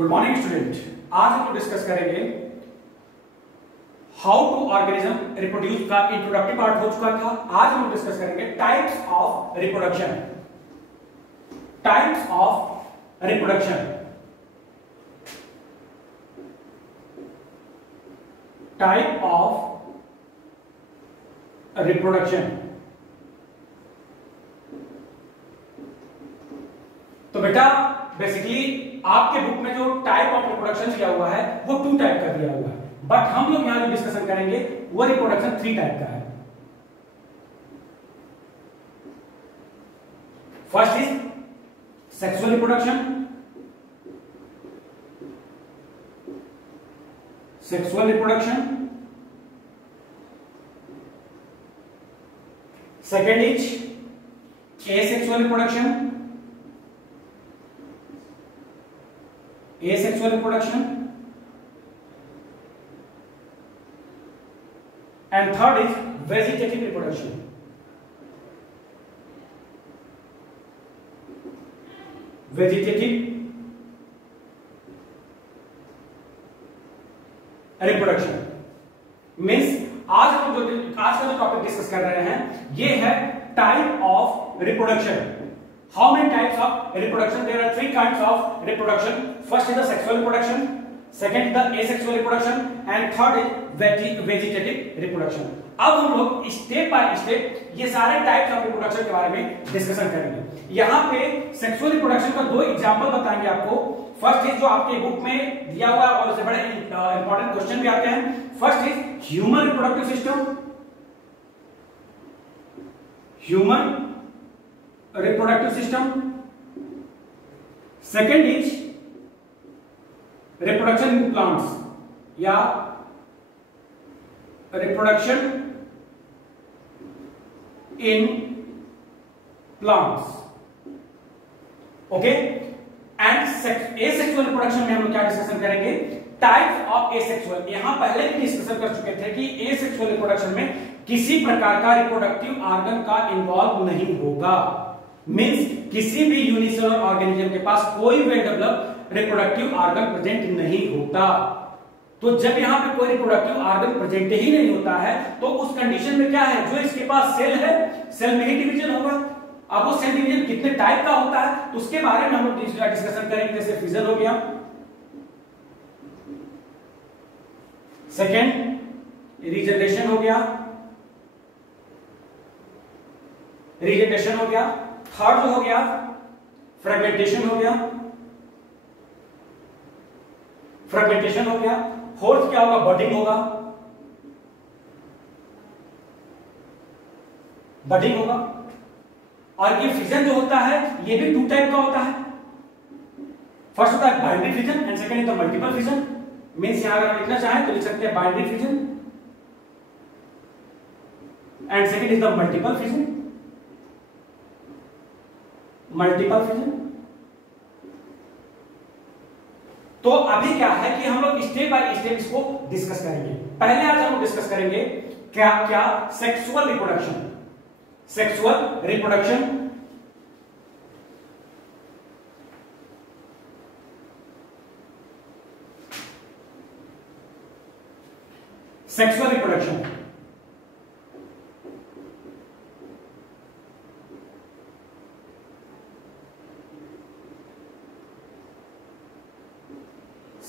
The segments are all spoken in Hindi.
Good morning student. आज हम लोग डिस्कस करेंगे हाउ टू ऑर्गेनिज्म रिप्रोड्यूस का इंट्रोडक्टिव पार्ट हो चुका था। आज हम लोग डिस्कस करेंगे types of reproduction. Types of reproduction. Type of reproduction. तो बेटा बेसिकली आपके बुक में जो टाइप ऑफ रिप्रोडक्शन दिया हुआ है वो 2 टाइप का दिया हुआ है, बट हम लोग यहां जो डिस्कशन करेंगे वो रिप्रोडक्शन 3 टाइप का है। First is sexual reproduction. Sexual reproduction. Second is asexual reproduction. Asexual reproduction, and third is vegetative reproduction. Vegetative reproduction means आज हम जो आज का जो टॉपिक डिस्कस कर रहे हैं ये है type of reproduction. How many types of reproduction? There are 3 kinds of reproduction. First is the sexual reproduction, second is the asexual reproduction, and third is vegetative reproduction. अब हम लोग स्टेप बाय स्टेप ये सारे टाइप्स ऑफ रिप्रोडक्शन के बारे में डिस्कशन करेंगे। यहाँ पे सेक्सुअल रिप्रोडक्शन का 2 एग्जांपल बताएंगे आपको। फर्स्ट इज जो आपके बुक में दिया हुआ है और उससे बड़े इंपॉर्टेंट क्वेश्चन भी आते हैं। First is human reproductive system, human reproductive system. Second is reproduction in plants या reproduction in plants. Okay, and asexual reproduction में हम लोग क्या डिस्कशन करेंगे? Types of asexual. यहां पहले भी डिस्कशन कर चुके थे कि एसेक्सुअल रिप्रोडक्शन में किसी प्रकार का रिप्रोडक्टिव ऑर्गन का इन्वॉल्व नहीं होगा। मींस किसी भी यूनिसेलुलर ऑर्गेनिज्म के पास कोई well develop reproductive organ present नहीं होता। तो जब यहां पे कोई रिप्रोडक्टिव ऑर्गन प्रेजेंट ही नहीं होता है तो उस कंडीशन में क्या है, जो इसके पास सेल है सेल में ही डिवीजन होगा। अब वो सेल डिवीजन कितने टाइप का होता है तो उसके बारे में हम लोग डिस्कशन करेंगे। जैसे फिजन हो गया, सेकेंड रीजनरेशन हो गया, रीजनरेशन हो गया, थर्ड जो हो गया फ्रेगमेंटेशन हो गया, फ्रेगमेंटेशन हो गया, फोर्थ क्या होगा बडिंग होगा, बडिंग होगा। और ये फिजन जो होता है ये भी 2 टाइप का होता है। फर्स्ट होता है binary fission and second is the multiple fission. Means यहां अगर हम लिखना चाहें तो लिख सकते हैं binary fission and second is the multiple fission. Multiple fission. तो अभी क्या है कि हम लोग स्टेप बाय स्टेप इसको डिस्कस करेंगे। पहले आज हम लोग डिस्कस करेंगे क्या क्या sexual reproduction. Sexual reproduction sexual reproduction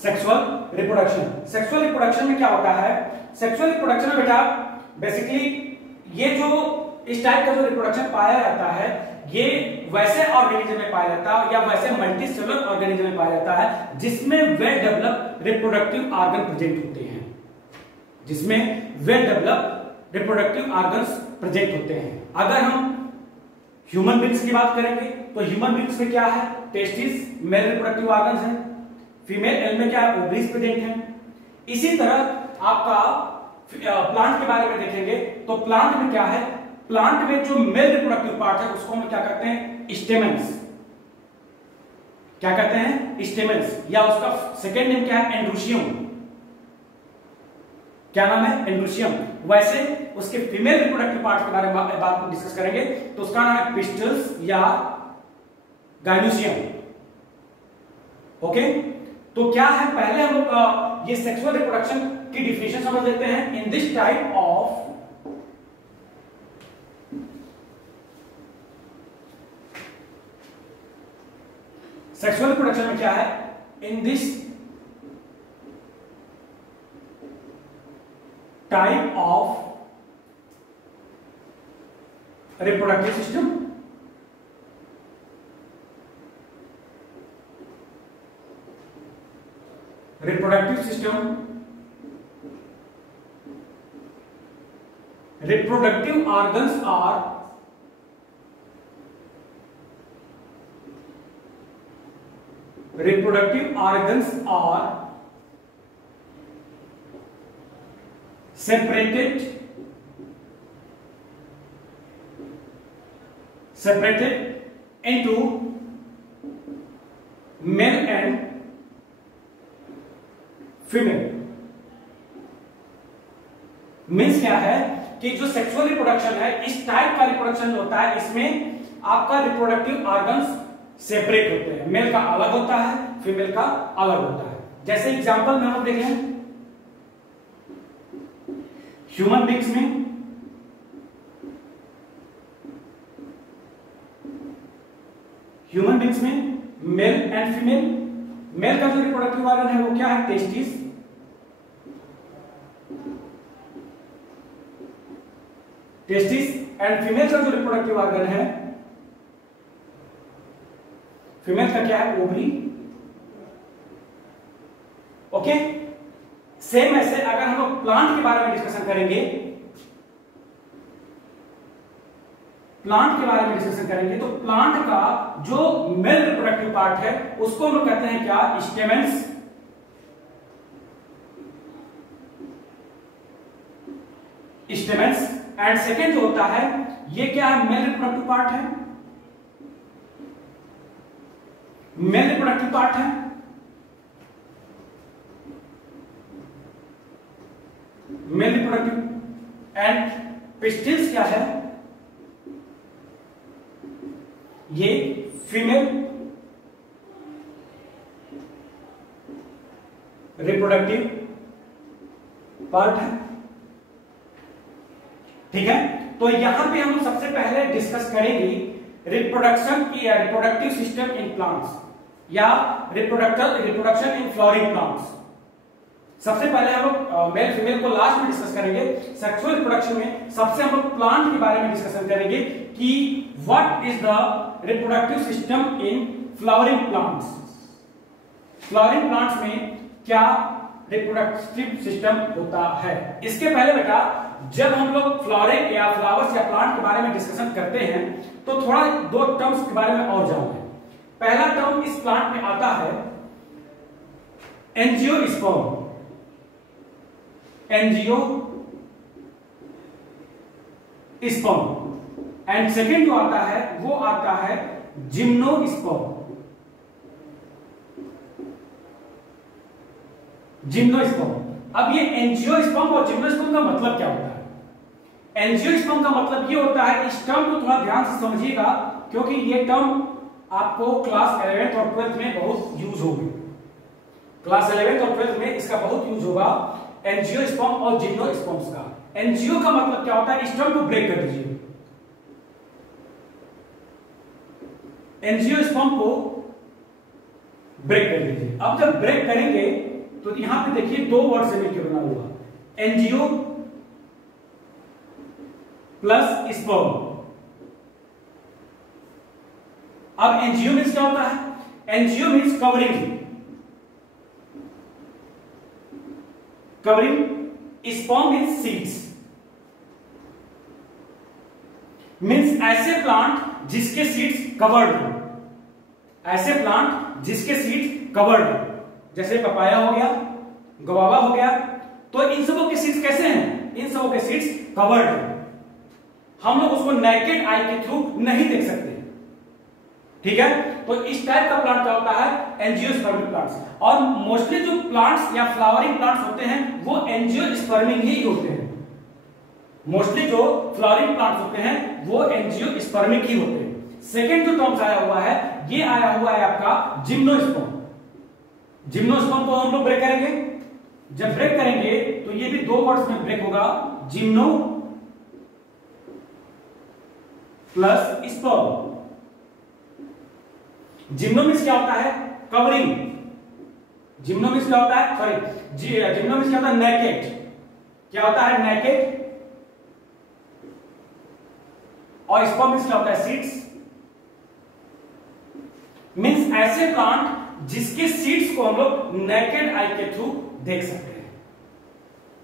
sexual reproduction. Sexual reproduction में क्या होता है? सेक्सुअल रिप्रोडक्शन में बेटा बेसिकली ये जो इस टाइप का जो रिप्रोडक्शन पाया जाता है ये वैसे ऑर्गेनिज्म में पाया जाता है या वैसे मल्टी सेलुलर ऑर्गेनिज्म में पाया जाता है जिसमें well develop reproductive organ present होते हैं, जिसमें well develop reproductive organs present होते हैं। अगर हम ह्यूमन बींग्स की बात करेंगे तो ह्यूमन बींग्स में क्या है? टेस्टिस मेल रिप्रोडक्टिव ऑर्गन्स है, फीमेल एल में क्या है? ओवरीज प्रेजेंट है। इसी तरह आपका प्लांट के बारे में देखेंगे तो प्लांट में क्या है? प्लांट में जो मेल रिप्रोडक्टिव पार्ट है उसको हम क्या कहते हैं? स्टेमेंस। क्या कहते हैं? स्टेमेंस। या उसका सेकेंड नेम क्या है? एंड्रोशियम। क्या नाम है? एंड्रोशियम। वैसे उसके फीमेल रिप्रोडक्टिव पार्ट के बारे में बात डिस्कस करेंगे तो उसका नाम है पिस्टल्स या गाइनोसियम। ओके, तो क्या है, पहले हम लोग ये सेक्सुअल रिप्रोडक्शन की डिफिनेशन समझ लेते हैं। In this type of sexual reproduction में क्या है, in this type of reproductive system, reproductive organs are separated into male and female. Means क्या है कि जो सेक्सुअल रिप्रोडक्शन है, इस टाइप का रिप्रोडक्शन जो होता है, इसमें आपका रिप्रोडक्टिव ऑर्गन्स सेपरेट होते हैं, मेल का अलग होता है, फीमेल का अलग होता है। जैसे एग्जांपल में हम देखें, ह्यूमन बींग्स में मेल एंड फीमेल, मेल का जो रिप्रोडक्टिव ऑर्गन है वो क्या है, टेस्टिस, एंड फीमेल का जो रिप्रोडक्टिव ऑर्गन है, फीमेल का क्या है, ओवरी। ओके, सेम ऐसे अगर हम लोग प्लांट के बारे में डिस्कशन करेंगे, तो प्लांट का जो मेल रिप्रोडक्टिव पार्ट है उसको हम लोग कहते हैं क्या, स्टेमेंस। एंड सेकेंड जो होता है, ये क्या है, मेल रिप्रोडक्टिव पार्ट है, मेल रिप्रोडक्टिव पार्ट है। मेल रिप्रोडक्टिव एंड पिस्टिल्स क्या है, ये फीमेल रिप्रोडक्टिव पार्ट है। ठीक है, तो यहां पे हम सबसे पहले डिस्कस करेंगे रिप्रोडक्शन की रिप्रोडक्टिव सिस्टम इन प्लांट्स या रिप्रोडक्शन इन फ्लोरिंग प्लांट्स। सबसे पहले हम लोग मेल फीमेल को लास्ट में डिस्कस करेंगे। सेक्सुअल रिप्रोडक्शन में सबसे हम लोग प्लांट के बारे में डिस्कशन करेंगे कि what is the reproductive system in flowering plants. Flowering plants में क्या रिप्रोडक्टिव सिस्टम होता है। इसके पहले बेटा, जब हम लोग फ्लावरिंग या फ्लावर्स या प्लांट के बारे में डिस्कशन करते हैं तो थोड़ा दो टर्म्स के बारे में और जानते हैं। पहला टर्म इस प्लांट में आता है एंजियोस्पर्म। एंड सेकेंड जो आता है वो आता है जिम्नोस्पर्म। अब ये एंजियोस्पर्म और जिम्नोस्पर्म का मतलब क्या होता है। एंजियोस्पर्म का मतलब ये होता है, इस टर्म को थोड़ा ध्यान से समझिएगा क्योंकि ये टर्म आपको क्लास 11th और 12th में बहुत यूज होगी। क्लास 11th और 12th में इसका बहुत यूज होगा, एंजियोस्पर्म और जिम्नोस्पर्म्स का। एंजियो का मतलब क्या होता है, इस टर्म को ब्रेक कर दीजिए। एंजियोस्पर्म को ब्रेक कर दीजिए। अब जब ब्रेक करेंगे तो यहां पे देखिए दो वर्ड से मिलकर बना हुआ, एंजियो प्लस स्पर्म। अब एंजियो मीन्स क्या होता है, angio means covering, sperm means seeds. Means ऐसे प्लांट जिसके सीड्स कवर्ड हो, ऐसे प्लांट जिसके सीड्स कवर्ड हो, जैसे पपाया हो गया, गवावा हो गया, तो इन सबों के सीड्स कैसे हैं, इन सबों के सीड्स कवर्ड है। हम लोग उसको नेकेड आई के थ्रू नहीं देख सकते। ठीक है, तो इस टाइप का प्लांट क्या होता है, एंजियोस्पर्मिक प्लांट्स। और मोस्टली जो प्लांट्स या फ्लावरिंग प्लांट्स होते हैं वो एंजियोस्पर्मिक ही होते हैं। मोस्टली जो फ्लावरिंग प्लांट्स होते हैं वो एंजियोस्पर्मिक ही होते हैं। सेकेंड जो टर्म्स आया हुआ है, ये आया हुआ है आपका जिम्नोस्पर्म। जिम्नोस्पर्म को हम लोग ब्रेक करेंगे। जब ब्रेक करेंगे तो ये भी दो वर्ड्स में ब्रेक होगा, gymno plus sperm. Gymno means क्या होता है? कवरिंग। जिम्नो मीन्स क्या होता है? सॉरी, जिम्नो मीन्स क्या होता है? नेकेड। क्या होता है? नेकेड। और स्पर्म मीन्स क्या होता है? सीड्स। मीन्स ऐसे प्लांट जिसके सीड्स को हम लोग नेकेड आई के थ्रू देख सकते हैं।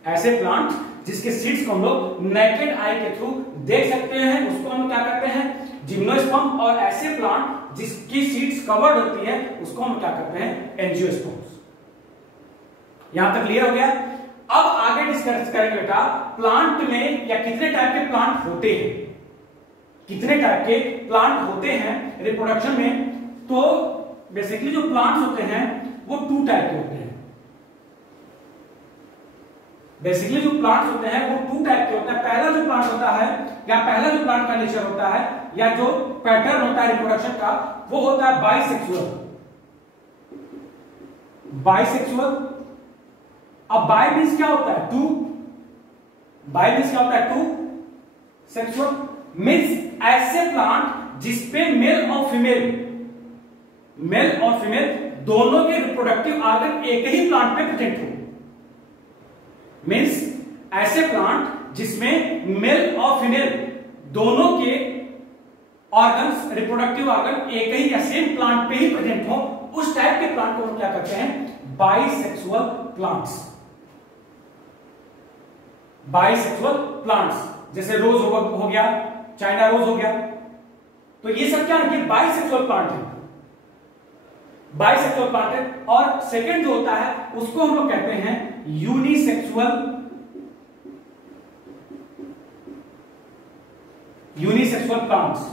ऐसे प्लांट जिसके सीड्स को हम लोग नेकेड आई के थ्रू देख सकते हैं, उसको हम क्या करते हैं? जिम्नोस्पर्म। और ऐसे प्लांट जिसकी सीड्स कवर्ड होती है उसको हम क्या करते हैं? एंजियोस्पर्म्स। यहां तक क्लियर हो गया? अब आगे डिस्कस करेंगे बेटा प्लांट में या कितने टाइप के प्लांट होते हैं, कितने टाइप के प्लांट होते हैं रिप्रोडक्शन में। तो बेसिकली जो प्लांट्स होते हैं वो टू टाइप के होते हैं। बेसिकली जो प्लांट्स होते हैं वो टू टाइप के होते हैं। पहला जो प्लांट होता है या पहला जो प्लांट का नेचर होता है या जो पैटर्न होता है रिप्रोडक्शन का, वो होता है बाइसेक्सुअल। बाइसेक्सुअल। अब बाय मींस क्या होता है? टू। बाय मींस क्या होता है? टू। सेक्सुअल मींस ऐसे प्लांट जिसपे मेल और फीमेल दोनों के रिप्रोडक्टिव ऑर्गन एक ही प्लांट पे प्रेजेंट हो। मींस ऐसे प्लांट जिसमें मेल और फीमेल दोनों के ऑर्गन्स, रिप्रोडक्टिव ऑर्गन एक ही या सेम प्लांट पे ही प्रेजेंट हो, उस टाइप के प्लांट को हम क्या करते हैं? Bisexual plants. बाइसेक्सुअल प्लांट्स जैसे रोज हो गया, चाइना रोज हो गया, तो ये सब क्या है? ये बाइसेक्सुअल प्लांट है। बाइसेक्सुअल प्लांट है। और सेकंड जो होता है उसको हम लोग कहते हैं यूनिसेक्सुअल। Unisexual plants.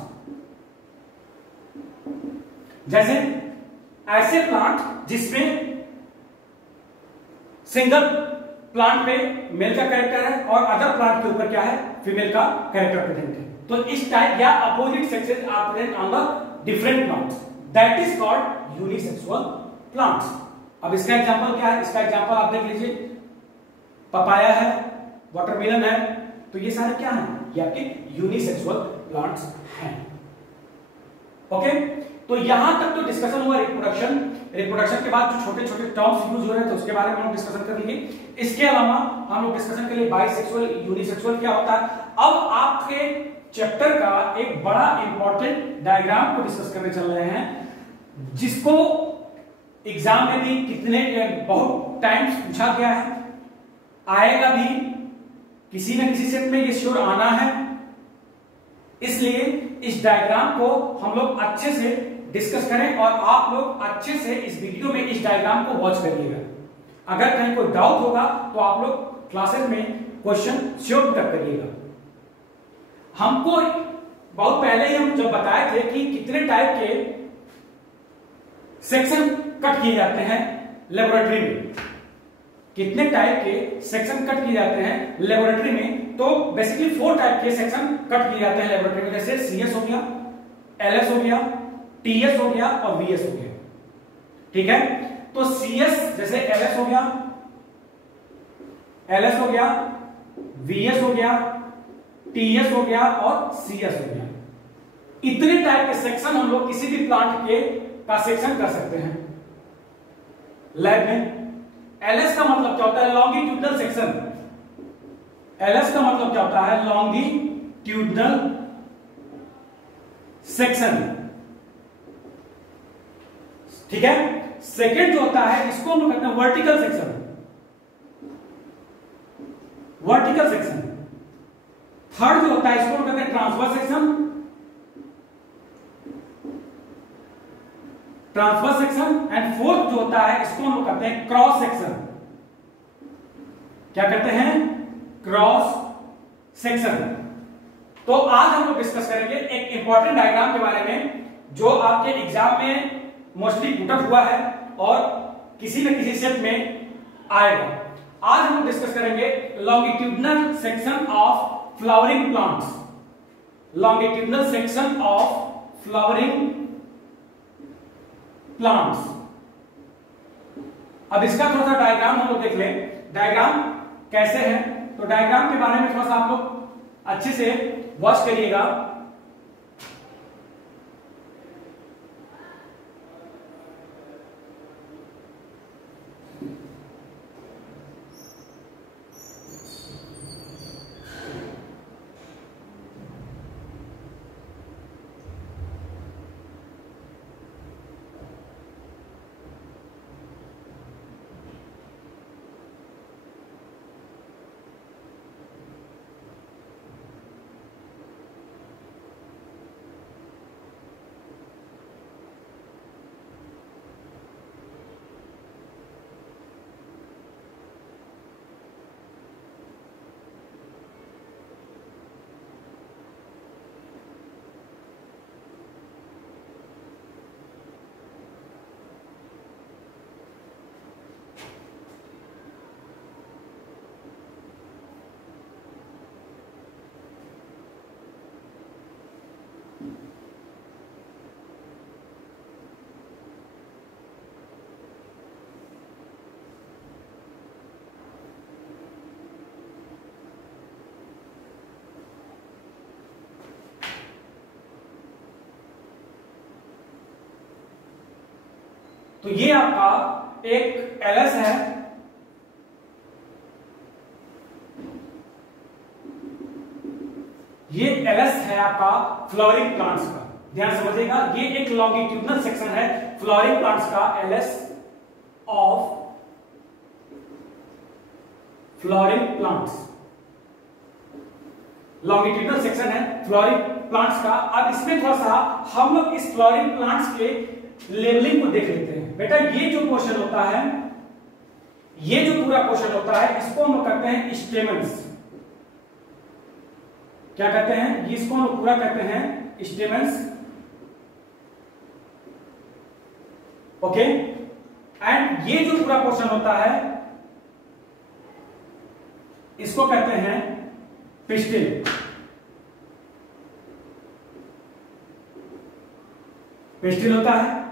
जैसे ऐसे प्लांट जिसमें सिंगल प्लांट पे मेल का कैरेक्टर है और अदर प्लांट के ऊपर क्या है? फीमेल का कैरेक्टर प्रेजेंट है। तो इस टाइप या opposite sexes are present on the different plants, that is called unisexual plants. अब इसका एग्जांपल क्या है? इसका एग्जांपल आप देख लीजिए, पपाया है, वाटरमेलन है, तो ये सारे क्या हैं? ये आपके यूनिसेक्सुअल प्लांट्स हैं। ओके, तो यहां तक तो डिस्कशन हुआ रिप्रोडक्शन। रिप्रोडक्शन के बाद जो छोटे छोटे टर्म्स यूज हो रहे थे उसके बारे में हम डिस्कशन कर लेंगे। इसके अलावा हम लोग डिस्कशन के लिए बाइसेक्सुअल, यूनिसेक्सुअल क्या होता है। अब आपके चैप्टर का एक बड़ा इंपॉर्टेंट डायग्राम को डिस्कस करने चल रहे हैं, जिसको एग्जाम में भी कितने बहुत टाइम्स पूछा गया है, आएगा भी किसी न किसी सेट में, ये श्योर आना है। इसलिए इस डायग्राम को हम लोग अच्छे से डिस्कस करें और आप लोग अच्छे से इस वीडियो में इस डायग्राम को वॉच करिएगा। अगर कहीं कोई डाउट होगा तो आप लोग क्लासेस में क्वेश्चन श्योर पुट करिएगा। हमको बहुत पहले ही हम जब बताए थे कि कितने टाइप के सेक्शन कट किए जाते हैं लेबोरेटरी में, कितने टाइप के सेक्शन कट किए जाते हैं लेबोरेटरी में। तो बेसिकली 4 टाइप के सेक्शन कट किए जाते हैं लेबोरेटरी में, जैसे सीएस हो गया, एलएस हो गया, टीएस हो गया और वीएस हो गया। ठीक है, तो सीएस जैसे एलएस हो गया, एलएस हो गया, वीएस हो गया, टीएस हो गया और सीएस हो गया। इतने टाइप के सेक्शन हम लोग किसी भी प्लांट के का सेक्शन कर सकते हैं लैब में। एलएस का मतलब क्या होता है? Longitudinal section. एलएस का मतलब क्या होता है? Longitudinal section. ठीक है, सेकेंड जो होता है इसको हम लोग कहते हैं vertical section. Vertical section. Third जो होता है इसको हम कहते हैं transverse section. Transverse section. And fourth जो होता है इसको हम लोग कहते हैं क्रॉस सेक्शन। क्या कहते हैं? Cross section. तो आज हम लोग डिस्कस करेंगे एक इंपॉर्टेंट डायग्राम के बारे में जो आपके एग्जाम में मोस्टली पुटअप हुआ है और किसी न किसी सेट में आएगा। आज हम लोग डिस्कस करेंगे longitudinal section of flowering plants. Longitudinal section of flowering plants. अब इसका थोड़ा सा डायग्राम हम लोग देख लें, डायग्राम कैसे है। तो डायग्राम के बारे में थोड़ा सा आप लोग अच्छे से वॉच करिएगा। तो ये आपका एक एलएस है, ये एलएस है आपका फ्लावरिंग प्लांट्स का। ध्यान समझिएगा, ये एक लॉन्गिट्यूडनल सेक्शन है फ्लावरिंग प्लांट्स का, LS of flowering plants, longitudinal section है फ्लावरिंग प्लांट्स का। अब इसमें थोड़ा सा हम लोग इस फ्लावरिंग प्लांट्स के लेबलिंग को देख लेते हैं। बेटा ये जो पोर्शन होता है, ये जो पूरा पोर्शन होता है, इसको हम लोग कहते हैं स्टेमन्स। क्या कहते हैं? इसको हम लोग पूरा कहते हैं स्टेमन्स। ओके, एंड ये जो पूरा पोर्शन होता है इसको कहते हैं पिस्टिल। पिस्टिल होता है।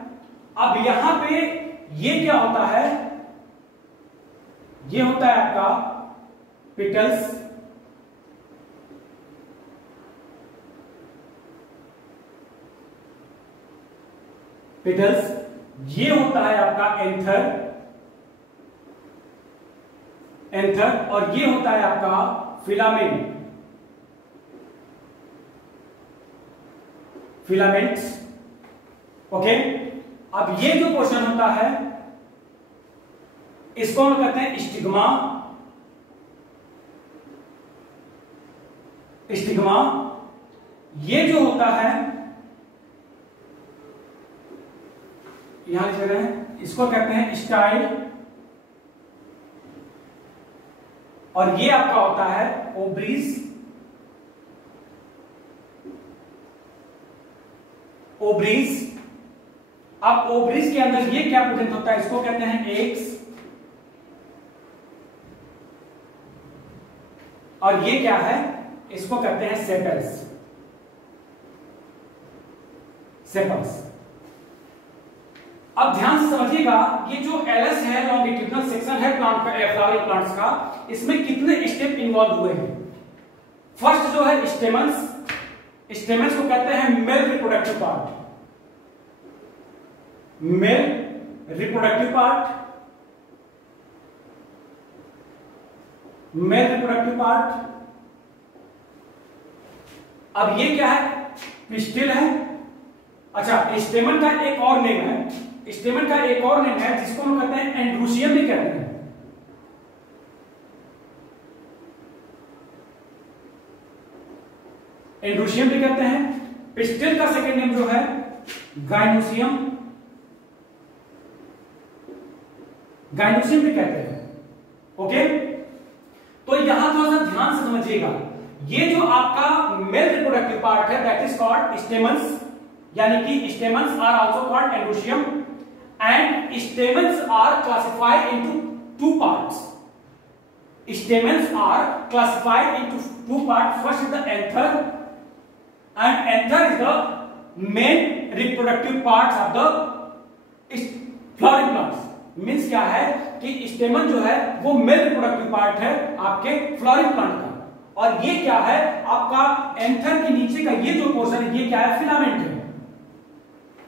अब यहां पे ये क्या होता है? ये होता है आपका पिटल्स, पिटल्स। ये होता है आपका एंथर, एंथर, और ये होता है आपका फिलामेंट, फिलामेंट्स। ओके, अब ये जो पोर्शन होता है इसको हम कहते हैं स्टिग्मा, स्टिग्मा। ये जो होता है यहां लिख रहे हैं, इसको कहते हैं स्टाइल, और ये आपका होता है ओब्रीज, ओब्रीज। अब ओब्रीज के अंदर ये क्या प्रेजेंट होता है? इसको कहते हैं एग्स, और ये क्या है? इसको कहते हैं सेपल्स, सेपल्स। अब ध्यान से समझिएगा, ये जो एलएस है लॉन्गिट्यूडनल सेक्शन है प्लांट का, फ्लावरिंग प्लांट्स का, इसमें कितने स्टेप इन्वॉल्व हुए हैं? फर्स्ट जो है स्टेमन्स, स्टेमन्स को कहते हैं mail reproductive part, mail reproductive part, mail reproductive part. अब ये क्या है? पिस्टिल है। अच्छा, स्टेमन का एक और नेम है, स्टेमन का एक और नेम है जिसको हम कहते हैं एंड्रूशियम भी कहते हैं। एंड्रूशियम भी कहते हैं। पिस्टिल का सेकेंड नेम जो है गाइनोसियम, गाइनोसियम भी कहते हैं। ओके, तो यहां थोड़ा सा ध्यान से समझिएगा, ये जो आपका मेल रिप्रोडक्टिव पार्ट है दैट इज कॉल्ड स्टेमन्स, यानी कि stamens are also called androecium, and stamens are classified into two parts. Stamens are classified into two parts. First is the anther, and anther is the main reproductive parts of the flowering plants. Means क्या है कि स्टेमन जो है वो मेल रिप्रोडक्टिव पार्ट है आपके फ्लोरिंग प्लांट का, और ये क्या है आपका एंथर के नीचे का ये जो पोर्शन है ये क्या है, फिलामेंट है।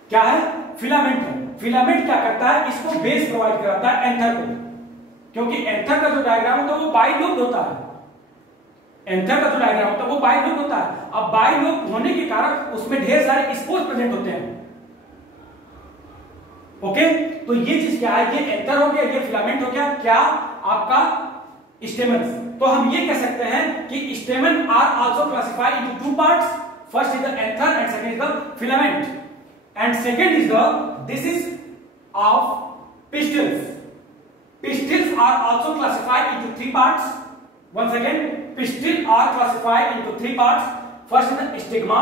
क्या है, फिलामेंट है। फिलामेंट क्या करता है, इसको बेस प्रोवाइड कराता है एंथर को, क्योंकि एंथर का जो डायग्राम होता है वो बाइलोब्ड होता है। एंथर का जो डायग्राम होता है वो बाइलोब्ड होता है। अब बाइलोब्ड होने के कारण उसमें ढेर सारे स्पोर्स प्रेजेंट होते हैं। ओके, तो ये चीज क्या है, ये एंथर हो गया, ये फिलामेंट हो गया, क्या आपका स्टेमन्स। तो हम ये कह सकते हैं कि stamen are also classified into two parts, first is the anther and second is the filament, and second is the this is of pistils. Pistils are also classified into three parts. Once again, pistils are classified into three parts. First is the stigma,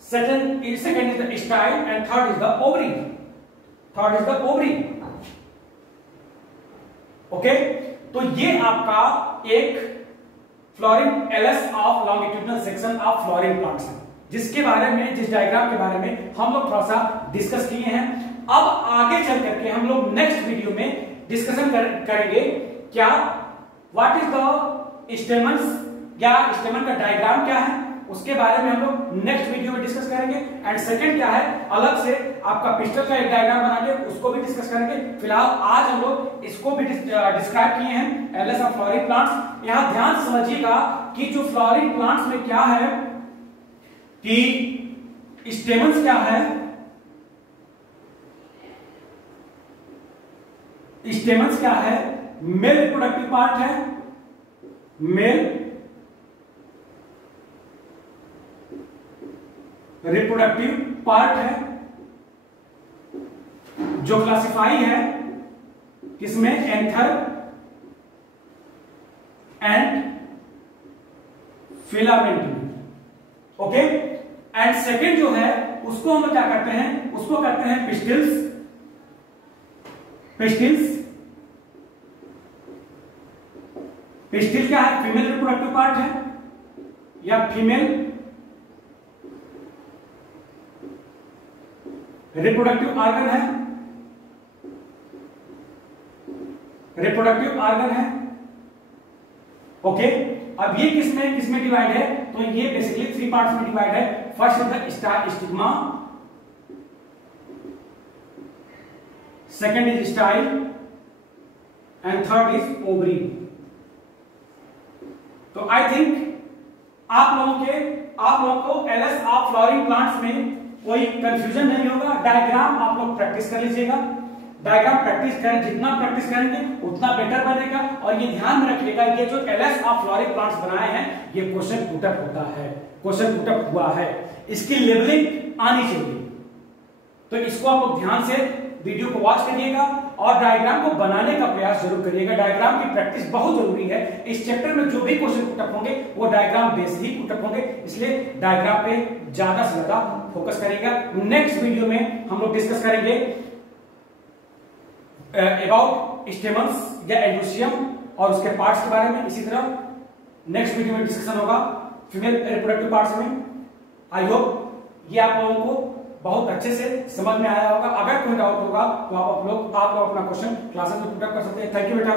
second is the style, and third is the ovary. Okay, तो ये आपका एक flooring LS of longitudinal section of flooring plants है, जिसके बारे में, जिस डायग्राम के बारे में हम लोग थोड़ा सा डिस्कस किए हैं। अब आगे चल करके हम लोग नेक्स्ट वीडियो में डिस्कशन करेंगे क्या, व्हाट इज द स्टेमन्स, क्या स्टेमन का डायग्राम क्या है, उसके बारे में हम लोग नेक्स्ट वीडियो में डिस्कस करेंगे। एंड सेकंड क्या है, अलग से आपका पिस्टल का एक डायग्राम बना के उसको भी डिस्कस करेंगे। फिलहाल आज हम लोग इसको भी डिस्क्राइब किए हैं, एलएस ऑफ फ्लोरिंग प्लांट्स। यहां ध्यान समझिएगा कि जो फ्लोरिंग प्लांट्स में क्या है कि स्टेमन्स क्या है, स्टेमन्स क्या है, मेल रिप्रोडक्टिव पार्ट है, मेल रिप्रोडक्टिव पार्ट है, जो क्लासिफाई है किसमें, एंथर एंड फिलामेंट में। ओके, एंड सेकेंड जो है उसको हम क्या करते हैं, उसको कहते हैं पिस्टिल्स। पिस्टिल क्या है, फीमेल रिप्रोडक्टिव पार्ट है या फीमेल रिप्रोडक्टिव आर्गन है, ओके। अब ये किसमें डिवाइड है, तो ये बेसिकली थ्री पार्ट्स में डिवाइड है। First is the stigma, second is style and third is ovary. तो आई थिंक आप लोगों को एलएस ऑफ फ्लोरिंग प्लांट्स में कोई कंफ्यूजन नहीं होगा। डायग्राम आप लोग प्रैक्टिस कर लीजिएगा, डायग्राम प्रैक्टिस करें, जितना प्रैक्टिस करेंगे उतना बेटर बनेगा। और ये ध्यान में रखिएगा, ये जो एलएस ऑफ फ्लोरिंग प्लांट्स बनाए हैं ये क्वेश्चन पुटअप होता है, क्वेश्चन पुटअप हुआ है, इसकी लेवलिंग आनी चाहिए। तो इसको आप लोग ध्यान से वीडियो को वॉच करिएगा और डायग्राम को बनाने का प्रयास जरूर करिएगा। डायग्राम की प्रैक्टिस बहुत जरूरी है। इस चैप्टर में जो भी क्वेश्चन पुटअप होंगे वो डायग्राम बेस ही पुटअप होंगे, इसलिए डायग्राम पे ज्यादा से ज्यादा फोकस करिएगा। नेक्स्ट वीडियो में हम लोग डिस्कस करेंगे अबाउट स्टेमन्स या एंडोसियम और उसके पार्ट्स के बारे में। इसी तरह नेक्स्ट वीडियो में डिस्कशन होगा फीमेल रिप्रोडक्टिव पार्ट्स में। आई होप ये आप लोगों को बहुत अच्छे से समझ में आया होगा। अगर कोई डाउट होगा तो आप लोग अपना क्वेश्चन क्लासेस में पुट अप कर सकते हैं। थैंक यू बेटा।